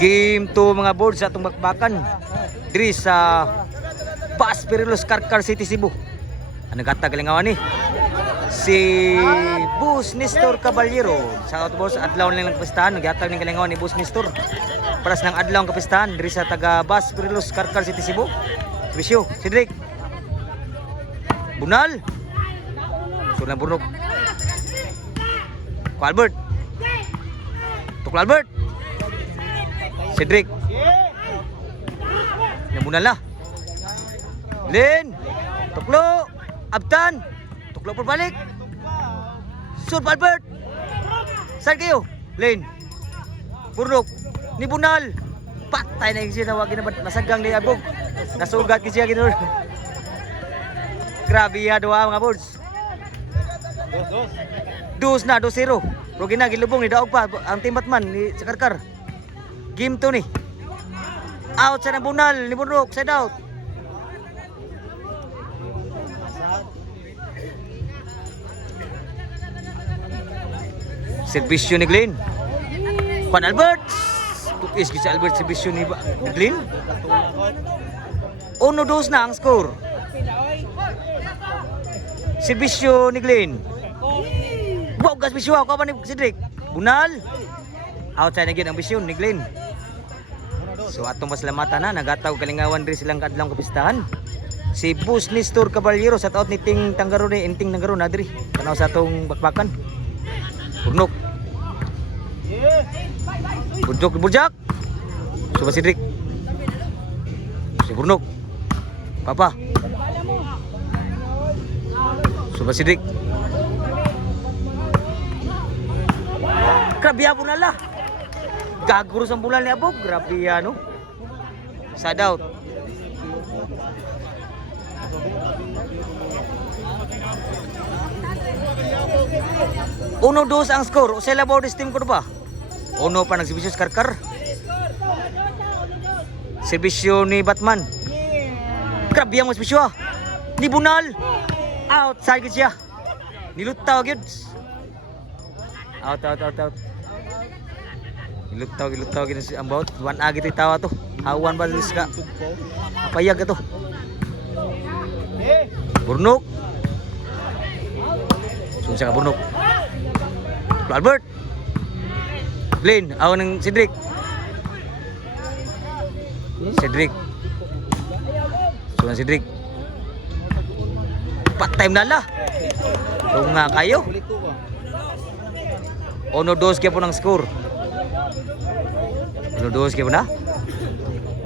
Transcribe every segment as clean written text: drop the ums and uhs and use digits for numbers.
Game 2 mga board sa atong bakbakan diri sa Bas Perilos Carcar City, Cebu. Ang naghatag kalingawan ni si Bus Nestor Caballero. Sa boss adlaw lang kapistahan, naghatag ning kalingawan ni Bus Nestor. Paras ng adlaw ang kapistahan diri sa taga Bas Perilos Carcar City, Cebu. Bisyo, Cedric. Bunal. Sulang Burnok. Ko Albert. Tukul Albert. Cedric. Namunal na. Lin. Tuklo. Abtan. Tuklo por balik. Sur Albert. Saan kayo? Lin. Burnok. Ni Bunal. Patay na yung sinawag na masagang ni Abog. Nasugat kasi siya ginur. Grabe ya doa mga boards. Dos na, 2-0. Pero ginagilubong ni Daog pa ang team Batman ni Sakarkar. Game 2 ni. Out sa Bunal ni Burnok, side out. Servisyo ni Glenn. Juan Albert. Tukis si Albert servisyo ni Glenn. 1-2 na ang score. Servisyo ni Glenn. Wow, gas bisyo ako pa ni Cedric. Bunal. Outside na gyud ang bisyon ni Glenn. So atong pasalamatan na nagataw kalingawan diri silang kadlawng kapistahan. Si Bus Nestor Caballero sa taot ni Ting Tanggaro ni Inting Tanggaro na diri. Tanaw sa atong bakbakan. Burnok. Burjak. Suba Cedric. Si Burnok. Papa. Suba Cedric. Grabe ya Bunal lah. Gaguro sa bulan ni Abog. Grabe ya no. Side out. Uno dos ang score. Usay labaw des team ko ba? Uno pa nagsibisyo sa Carcar. Serbisyo ni Batman. Grabe ang serbisyo ni Bunal. Outside gid siya. Nilutaw gid. Out. Ilutaw gid si ambot. Wan agi ti tawa to. Hawan ba lis ka? Apayag to. Burnok. Sunsa ka Burnok. Albert. Glenn, aw ng Cedric. Sunsa Cedric. Patay na la. Tunga kayo. 1-2 kaya po ng score. 1-2 kaya po na.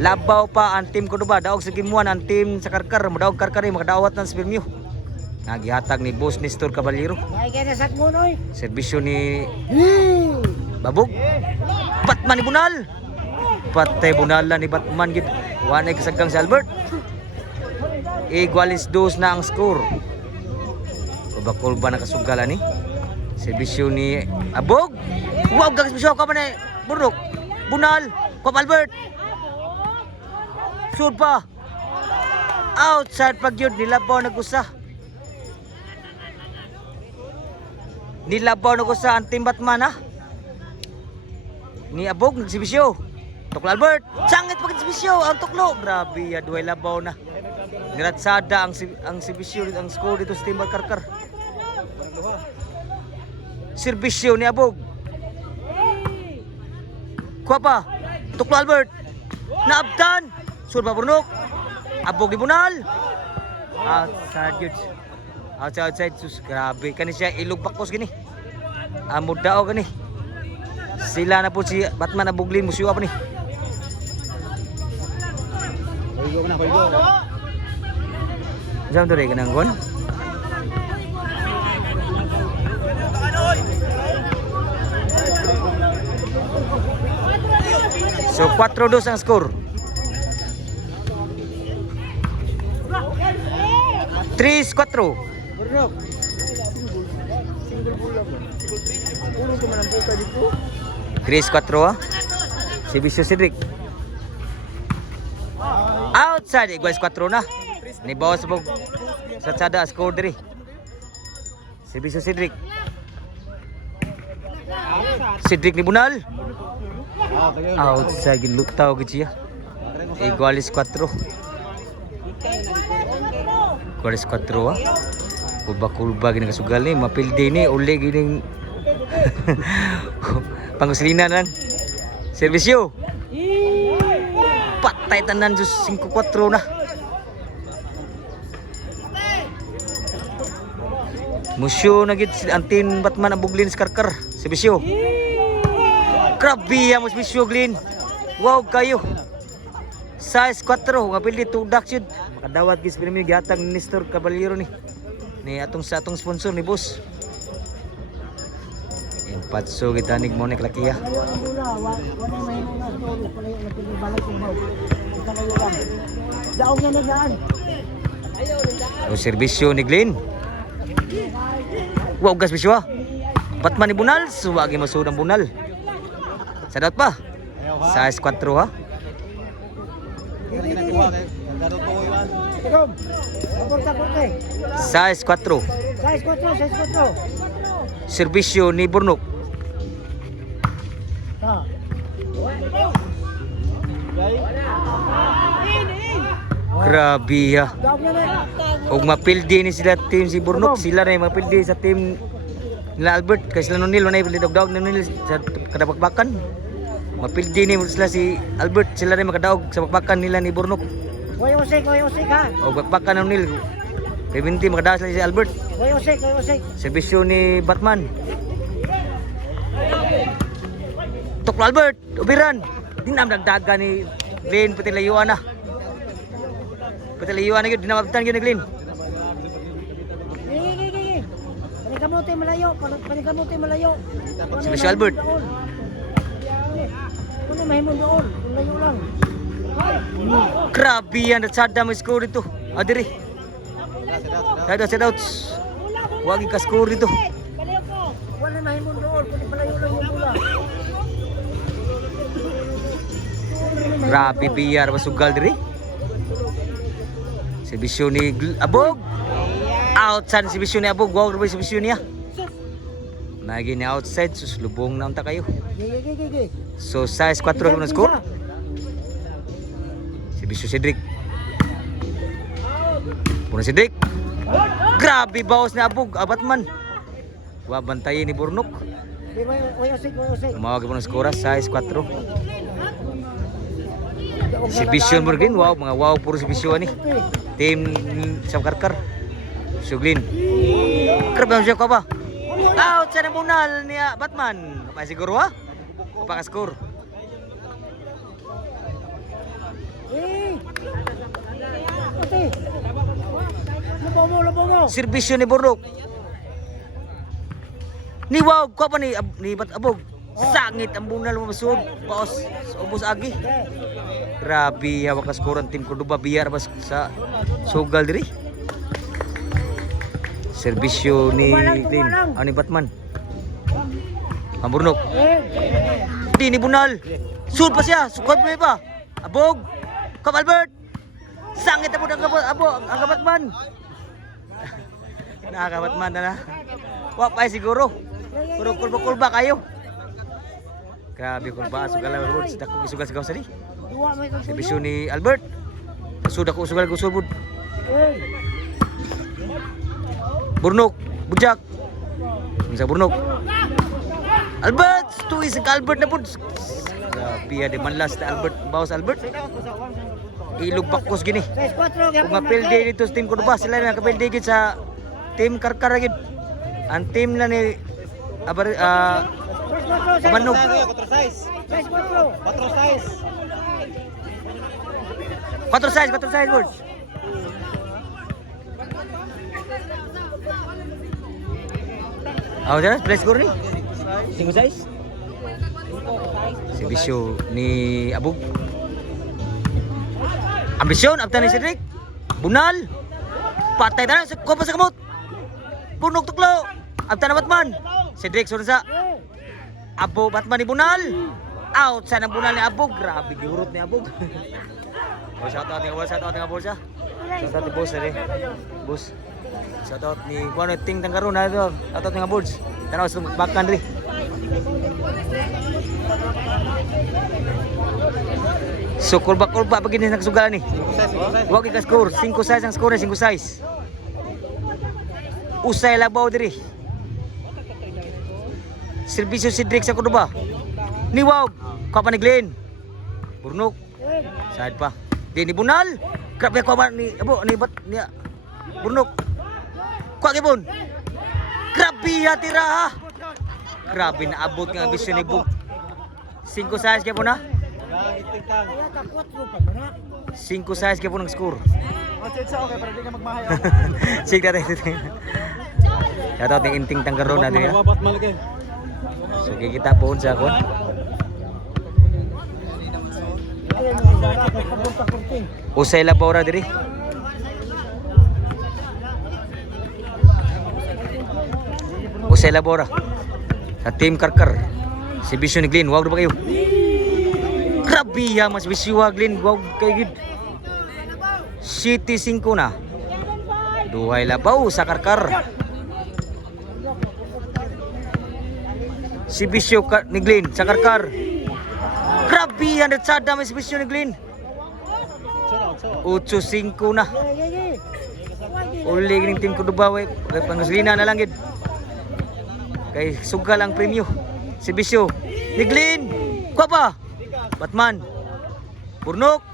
Labaw pa ang team ko ba? Daog sa game 1 ang team sa Carcar. Madaog Carcar ni makadawat ng spermyo. Nagihatag ni Bus Nestor Caballero. Serbisyo ni Babog. Batman ni Bunal. Patay Bunala ni Batman gid. Wanay kasagang si Albert. Igualis 2 na ang score. Kubakol ba nakasugalan ni? Serbisyo ni Abog. Wow, gagisbisyo ka pa na Burnok. Bunal. Kuap Albert. Sud pa. Outside pag yun. Nilabaw nag-usa. Ang team Batman ha. Ni Abog nagsibisyo. Tuklo Albert. Sangit pag nagsibisyo. Ang tuklo. Grabe ya. Duway labaw na. Niratsada ang sibisyo. Ang score dito sa team Carcar. Serbisyo ni Abog. Kuha pa. Tuklo Albert. Naabtan. Surba Burnok. Abog ni Bunal. Outside. Sus, grabe. Kani siya ilog pakos gini. Amod dao gani. Sila na po si Batman Abuglin. Musiwa pa ni. Diyan doon rin ka ng gon. So 4-2 ang score. 3-4. 3-4 ha. Si Bisyo Cedric. Outside. Igual 4 na. Ni bawas sa tsada score diri. Si Bisyo Cedric. Cedric ni Bunal. Out sa gilutaw gid siya. Igualis 4. Igualis 4 ah. Kulba-kulba gini kasugal ni, mapildi ni uli gining panguslina nang servisyo. Patay tanan jus 5-4 na. Musyo na gid si Antin Batman ang buglin sa karkar. Servisyo. Grabe ang servisyo Glin. Wow kayo. Size 4 nga pildi tudak jud. Makadawat gid premium gihatag ni Nestor Caballero ni. Ni atong sa atong sponsor ni boss. Yung patso kita nig mo ni klakiya. Daog na nagaan. O serbisyo ni Glenn. Wow gas bisyo ah. Batman ni Bunal, suwagi masud ang Bunal. Sadot pa. Size 4 ha. Size 4. Size 4, size 4. Serbisyo ni Burnok. Grabe ha. Daog na na. Og mapildi ni sila team si Burnok, sila na yung mapildi sa team nila Albert kasi sila nunil na yung dog nunil sa kadabakbakan. Mapildi ni sila si Albert, sila na yung makadaog sa bakbakan nila ni Burnok. Way usik ha. O bakbakan nunil. Kaya makadaog sila si Albert. Way usik. Serbisyo ni Batman. Tuklo Albert, ubiran. Dinam dagdaga ni Glenn pati layuan na. Pati layuan na yun, dinamabtan yun ni Glenn. Gigi. Panikamuti malayo. Si Albert. Ano mahimong doon? Layo lang. Grabe yan, natsada mo score dito. Adiri. Set out. Wagi ka score dito. Wala mahimong doon, kundi palayo lang yung bola. Grabe biyar, masugal diri. Serbisyo ni Abog. Outside serbisyo ni Abog. Wow, grabe serbisyo niya. Nagi ni outside, suslubong na unta kayo. Gigi. So size 4 ang score. Serbisyo Cedric. Puna Cedric. Grabe bawas ni Abog, Batman. Wa bantayin ni Burnok. Way usik. Tumawag po ng skora, size 4. Serbisyo mo rin, wow, mga wow puro serbisyo ni. Team sa karkar. Suglin. Grabe ang siya ka ba? Out sa nabunal ni Batman. Kapag siguro ha? Kapag score. Lupo mo. Serbisyo ni Burnok. Ni wow, ko pa ni Abog. Sangit ang bunal mo masud. Baos, ubos agi. Grabe hawak ka score ang team Cordoba biyar bas sa sugal diri. Serbisyo ni Glenn, ani Batman. Ang Burnok. Di ni Bunal. Sud pa siya, sukod pa. Abog. Kap Albert. Sangit ang Abog, ang Batman. Nakakabatman na. Wa pa siguro. Puro kulba kayo. Grabe kulba, sugal lang bud. Dako gisugal sa sali. Serbisyo ni Albert. Sudah ko sugal ko sulbud. Burnok, bujak. Bisa Burnok. Albert, tuis ka Albert na pud. Grabe de manlas na Albert, bawas Albert. Ilog bakos gini. Kung mapildi dito sa team Cordoba, sila na kapildi gid sa team Karkar gid. Ang team na ni Manog. 4 size board. Aw dyan, play score ni. 5 size. Serbisyo ni Abog. Ambisyon, abtan ni Cedric. Bunal. Patay tanan sa kopa sa kamot. Bunok tuklo. Abtan na Batman. Cedric sunod sa Abog Batman ni Bunal. Out sa ng Bunal ni Abog. Grabe gihurot ni Abog. Oh, shout out nga boss ah. Shout out ni boss rin. Boss. Shout out ni kuno ting tangkaron na ito. Shout out nga boss. Tanaw sa bakan ri. So kurba-kurba pag ginis nagsugalan ni. Wa gyud ka score, 5-6 ang score, 5-6. Usay labaw diri. Serbisyo si Drake sa kuduba. Ni Wog, ka pa ni Glenn. Burnok. Side pa. Di ni Bunal. Grabe ko ba ni abo ni bat niya. Burnok. Kwa gibon. Grabe ya tira ha. Grabe na abot nga bisyo ni Bug. 5-6 kay po na. 5-6 kay po ng score. Sige tayo. Yato ting inting tanggaron na din. So kita po sa akon. Usay labaw ra diri. Usay labaw ra. Sa team Karkar. Si Bisyo ni Glenn, wag ba kayo? Grabe ya mas Bisyo wa Glenn, wag kay gid. City 5 na. Duhay labaw sa Karkar. Si Bisyo ni Glenn sa Karkar. Grabe yan at sada may si Bisyo ni Glenn. 8-5 na. Uli gining team Kudubaw kay pangaslina na lang gid. Kay sugal ang premyo. Si Bisyo ni Glenn. Kwa pa? Batman. Burnok.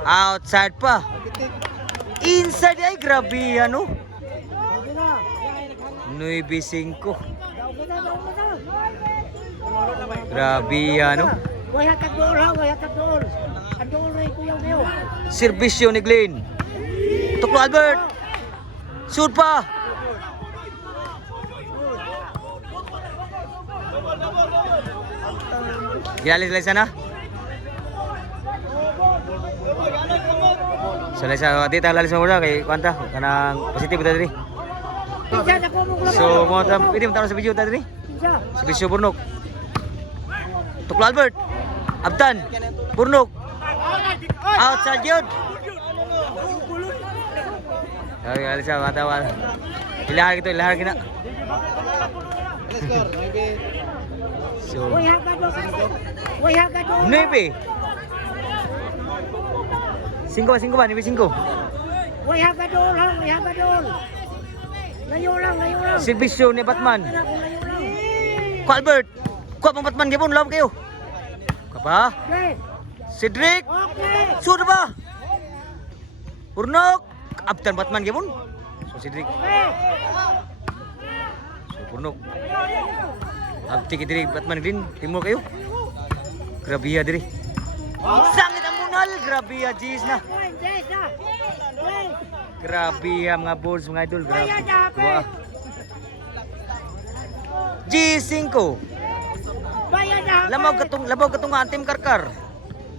Outside pa. Inside ay grabe ano. 9-5. Grabe ano. Wala ka doon ha, wala ka doon. Ang doon na ikuyaw niyo. Serbisyo ni Glenn. Tuklo Albert. Shoot pa. Gilalis sana. Sala sa dita lalis mo muna kay kwanta kanang positive ta diri. So mo ta pwede mo sa video ta diri. Serbisyo Burnok. Tuklo Albert. Abtan. Burnok. Outside yun. Okay, alis sa mata wala. Ilahar gitu, ilahar kina. So, Nebe. 5 ba? Nebe 5. Way hagadol ha, way hagadol. Layo lang. Serbisyo ni Batman. Ko Albert. Ko pang Batman gipon law kayo. Kapa? Okay. Cedric. Okay. Sudah ba? Burnok. Abtan Batman gipon. So Cedric. So Burnok. Abti ki diri Batman din. Timur kayo. Grabe ya diri. Sangit ang munal. Grabe ya Jis na. Grabe ya mga balls mga idol. Grabe. Wah. G5. Labaw katong team Karkar.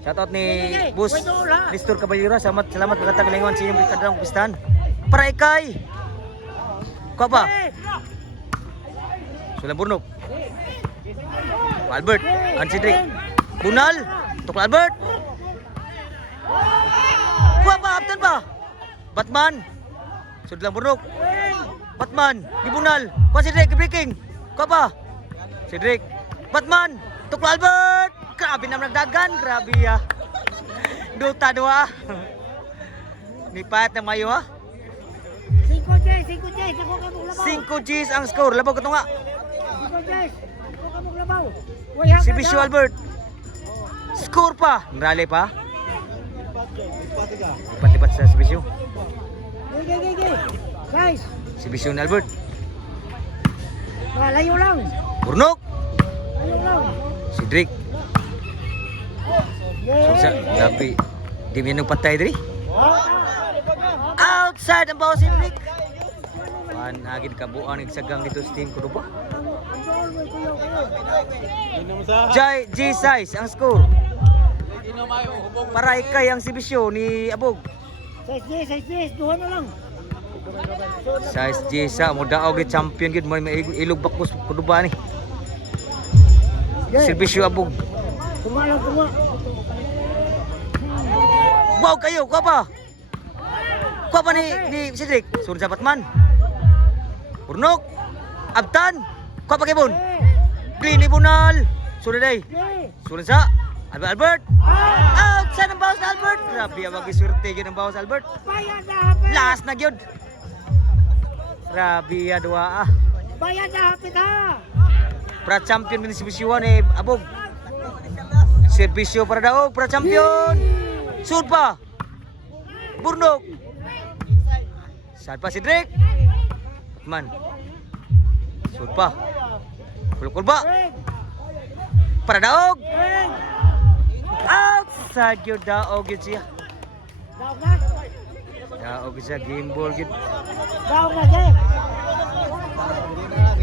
Shoutout ni Bus Nestor Caballero. Salamat pagkatagalingon sa inyong kadang pistahan. Para ikay. Ko ba? Sulang Burnok. Albert, Cedric. Bunal. Tukla Albert. Kuha ba? Abtan ba? Batman. Sulang Burnok. Batman. Di Bunal. Kuha Cedric. Breaking. Kuha ba? Cedric. Batman. Tukla Albert. Grabe naman nagdagan. Grabe ya. Duta dua. Nipat na mayo ha. 5 Gs ang score. Labaw ka ito nga. Si Bisyo Albert. Score pa. Rally pa. Lipat-lipat sa si Bisyo. Guys. Si Bisyo ni Albert. Layo lang. Burnok. Layo lang. Cedric. So, sabi. Di mo yung patay diri. Outside ang bawa Cedric. Agin kabuan nagsagang dito sa team ko ba? G6 ang score. Para ikay ang si Bisyo ni Abog. 6 duha na lang. Size G sa mo daog gid champion gid mo ilog bakos kuno ba ni. Si Bisyo Abog. Tuma lang. Wow kayo, ko ba? Ko ba ni Cedric? Sunod sa Batman. Burnok. Abtan. Ko pa kibon. Clean Ibunal. Sunod ay. Di. Sunod sa Albert. Ah! Out sa ng bawas na Albert. Grabe ang mag-iswerte yun ng bawas Albert. Bayad na hapit. Last na gyud. Grabe ya dua ah. Bayad na hapit ha. Para champion din si Bisiwan eh abog. Servisyo para daog para champion. Sud pa. Burnok. Saan pa si Drake? Man. Sud pa. Kulkul ba? Ring. Para daog. Ring. Outside gyud daog gyud siya. Daog na. Daog siya game ball gyud. Daog na, Jay.